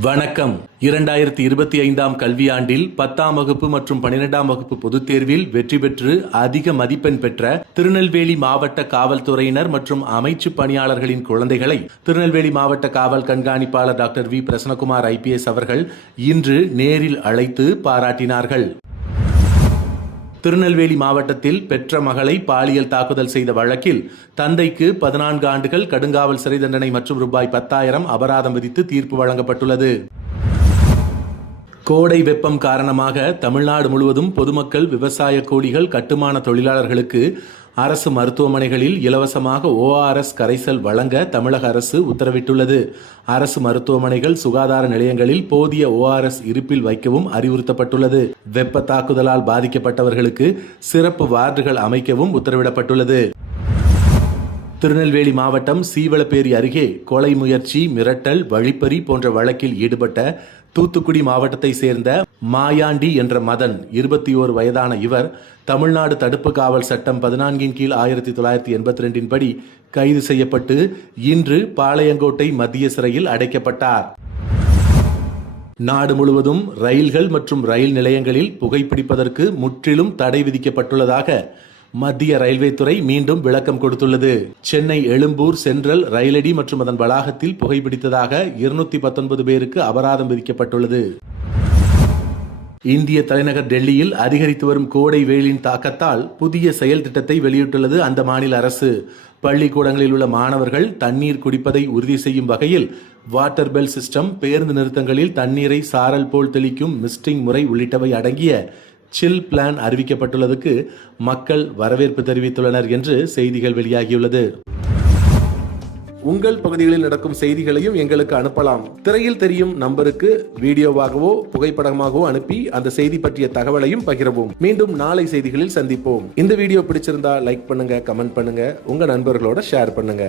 வணக்கம். 2025ஆம் கல்வியாண்டில் 10ஆம் வகுப்பு மற்றும் 12ஆம் வகுப்பு பொதுத் தேர்வில் வெற்றி பெற்று அதிக மதிப்பெண் பெற்ற திருநெல்வேலி மாவட்ட காவல்துறையினர் மற்றும் அமைச்சு பணியாளர்களின் குழந்தைகளை திருநெல்வேலி மாவட்ட காவல் கண்காணிப்பாளர் டாக்டர் வி. பிரசன்னகுமார் IPS அவர்கள் இன்று நேரில் அழைத்து பாராட்டினார்கள். திருநெல்வேலி மாவட்டத்தில் பெற்ற மகளை பாலியல் தாக்குதல் செய்த வழக்கில் தந்தைக்கு 14 ஆண்டுகள் கடுங்காவல் சிறை தண்டனை மற்றும் ரூபாய் 10,000 அபராதம் விதித்து தீர்ப்பு வழங்கப்பட்டுள்ளது. கோடை வெப்பம் காரணமாக தமிழ்நாடு முழுவதும் பொதுமக்கள், விவசாய கூலிகள், கட்டுமான தொழிலாளர்களுக்கு அரசு மருத்துவமனைகளில் இலவசமாக ORS கரைசல் வழங்க தமிழக அரசு உத்தரவிட்டுள்ளது. அரசு மருத்துவமனைகள், சுகாதார நிலையங்களில் போதிய ORS இருப்பில் வைக்கவும் அறிவுறுத்தப்பட்டுள்ளது. வெப்ப தாக்குதலால் பாதிக்கப்பட்டவர்களுக்கு சிறப்பு வார்டுகள் அமைக்கவும் உத்தரவிடப்பட்டுள்ளது. திருநெல்வேலி மாவட்டம் சீவலப்பேரி அருகே கொலை முயற்சி, மிரட்டல், வழிப்பறி போன்ற வழக்கில் ஈடுபட்ட தூத்துக்குடி மாவட்டத்தை சேர்ந்த மாயாண்டி என்ற மதன் 21 வயதான இவர் தமிழ்நாடு தடுப்பு காவல் சட்டம் 14 கீழ் 1982 படி கைது செய்யப்பட்டு இன்று பாளையங்கோட்டை மத்திய சிறையில் அடைக்கப்பட்டார். நாடு முழுவதும் ரயில்கள் மற்றும் ரயில் நிலையங்களில் புகைப்பிடிப்பதற்கு முற்றிலும் தடை விதிக்கப்பட்டுள்ளதாக மத்திய ரயில்வே துறை மீண்டும் விளக்கம் கொடுத்துள்ளது. சென்னை எழும்பூர் சென்ட்ரல் ரயிலடி மற்றும் அதன் வளாகத்தில் புகைப்பிடித்ததாக 219 பேருக்கு அபராதம் விதிக்கப்பட்டுள்ளது. இந்திய தலைநகர் டெல்லியில் அதிகரித்து வரும் கோடை வெயிலின் தாக்கத்தால் புதிய செயல் திட்டத்தை வெளியிட்டுள்ளது அந்த மாநில அரசு. பள்ளிக்கூடங்களில் உள்ள மாணவர்கள் தண்ணீர் குடிப்பதை உறுதி செய்யும் வகையில் வாட்டர் பெல் சிஸ்டம், பேருந்து நிறுத்தங்களில் தண்ணீரை சாரல் போல் தெளிக்கும் மிஸ்டிங் முறை உள்ளிட்டவை அடங்கிய சில் பிளான் அறிவிக்கப்பட்டுள்ளதுக்கு மக்கள் வரவேற்பு தெரிவித்துள்ளனர் என்று செய்திகள் வெளியாகியுள்ளது. உங்கள் பகுதிகளில் நடக்கும் செய்திகளையும் எங்களுக்கு அனுப்பலாம். திரையில் தெரியும் நம்பருக்கு வீடியோவாகவோ புகைப்படமாகவோ அனுப்பி அந்த செய்தி பற்றிய தகவலையும் பகிரவும். மீண்டும் நாளை செய்திகளில் சந்திப்போம். இந்த வீடியோ பிடிச்சிருந்தா லைக் பண்ணுங்க, கமெண்ட் பண்ணுங்க, உங்க நண்பர்களோட ஷேர் பண்ணுங்க.